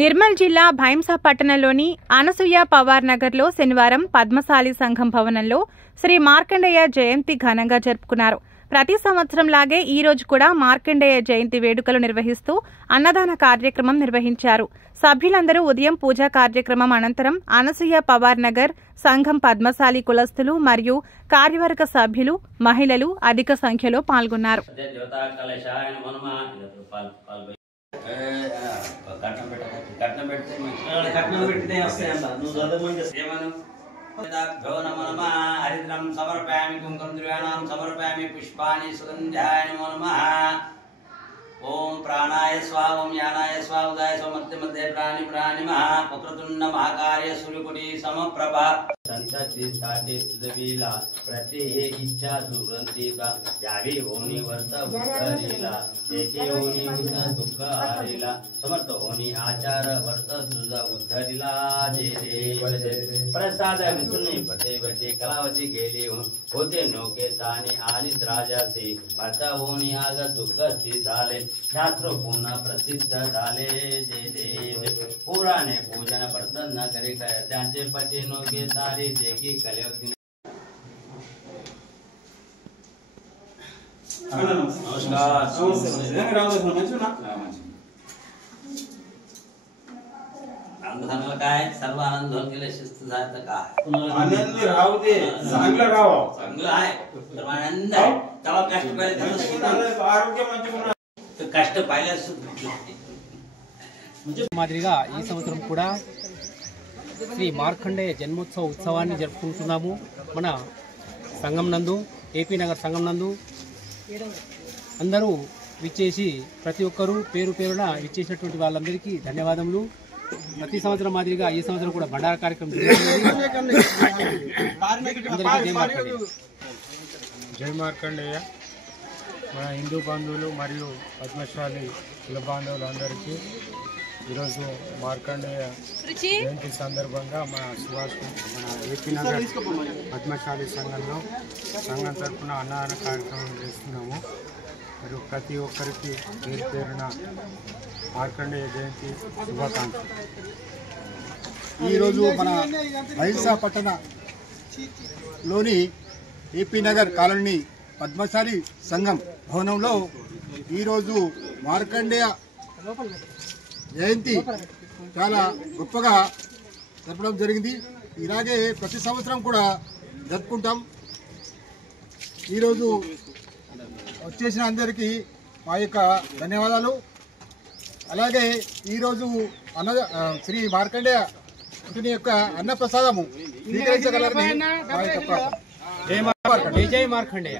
నిర్మల్ జిల్లా భైంసా పట్టణంలోని అనసూయ పవార్ నగర్లో శనివారం పద్మశాలి సంఘం భవనంలో శ్రీ మార్కండేయ జయంతి ఘనంగా జరుపుకున్నారు. ప్రతి సంవత్సరంలాగే ఈ రోజు కూడా మార్కండేయ జయంతి వేడుకలు నిర్వహిస్తూ అన్నదాన కార్యక్రమం నిర్వహించారు. సభ్యులందరూ ఉదయం పూజా కార్యక్రమం అనంతరం అనసూయ పవార్ నగర్ సంఘం పద్మశాలి కులస్తులు మరియు కార్యవర్గ సభ్యులు, మహిళలు అధిక సంఖ్యలో పాల్గొన్నారు. हरिद्रं समर्पयामि कुंकुम द्रव्याणां समर्पयामि पुष्पाणि सुगन्धाय नमो नमः। ओम प्राणाय स्वाहा, ओम यानाय स्वाहा, उदाय स्वाहा, मध्य मध्य प्राणि प्राणि महा वक्रतुंड महाकाय सूर्यकोटि समप्रभा संतति साटे सुदवीला प्रति इच्छा सुग्रंथिका यावी होनी वर्त उद्धरीला एके होनी दुःख हरिला समर्थ होनी आचार वर्त सुज उद्धरीला जय देव प्रसाद विष्णु पटे बटे कलावती गेली होते नौके तानी आनी राजासी वर्त होनी आग दुःख झाले शास्त्र पुन्हा प्रसिद्ध झाले जय देव पुराणे पूजन पडत न करी त्यांचे पती नोगे तारी देखी कलयोती नमस्कार काय सर्व आनंद होऊन गेले शिस्त जात काय आनंद राहू दे चांगलं राहावं चांगलं आहे सर्व आनंद आहे तेव्हा कष्ट पाहिजे आरोग्य మంచిగా కష్ట పైలస్ మాదిరిగా ఈ సంవత్సరం కూడా శ్రీ మార్కండేయ జన్మోత్సవ ఉత్సవాన్ని జరుపుకుంటున్నాము. మన సంఘం నందు, ఏపీ నగర్ సంఘం నందు అందరూ విచ్చేసి ప్రతి ఒక్కరూ పేరు పేరున విచ్చేసినటువంటి వాళ్ళందరికీ ధన్యవాదములు. ప్రతి సంవత్సరం మాదిరిగా ఈ సంవత్సరం కూడా బండార కార్యక్రమం జరుగుతుంది. జై మార్కండేయ. మన హిందూ బంధువులు మరియు పద్మశాలి కుల బాంధవులందరికీ ఈరోజు మార్కండేయ జయంతి సందర్భంగా మన ఏపీ నగర్ పద్మశాలి సంఘం తరఫున అన్నదాన కార్యక్రమం చేస్తున్నాము. మరియు ప్రతి ఒక్కరికి పేరు పేరున మార్కండేయ జయంతి శుభాకాంక్షలు. ఈరోజు మన భైంసా పట్టణంలోని ఏపీ నగర్ కాలనీ పద్మశాలి సంఘం భవనంలో ఈరోజు మార్కండేయ జయంతి చాలా గొప్పగా జరపడం జరిగింది. ఇలాగే ప్రతి సంవత్సరం కూడా జరుపుకుంటాం. ఈరోజు వచ్చేసిన అందరికీ మా యొక్క ధన్యవాదాలు. అలాగే ఈరోజు శ్రీ మార్కండేయ యొక్క అన్నప్రసాదము స్వీకరించగలరని మా యొక్క జై జై మార్కండేయ. జై మార్కండేయ.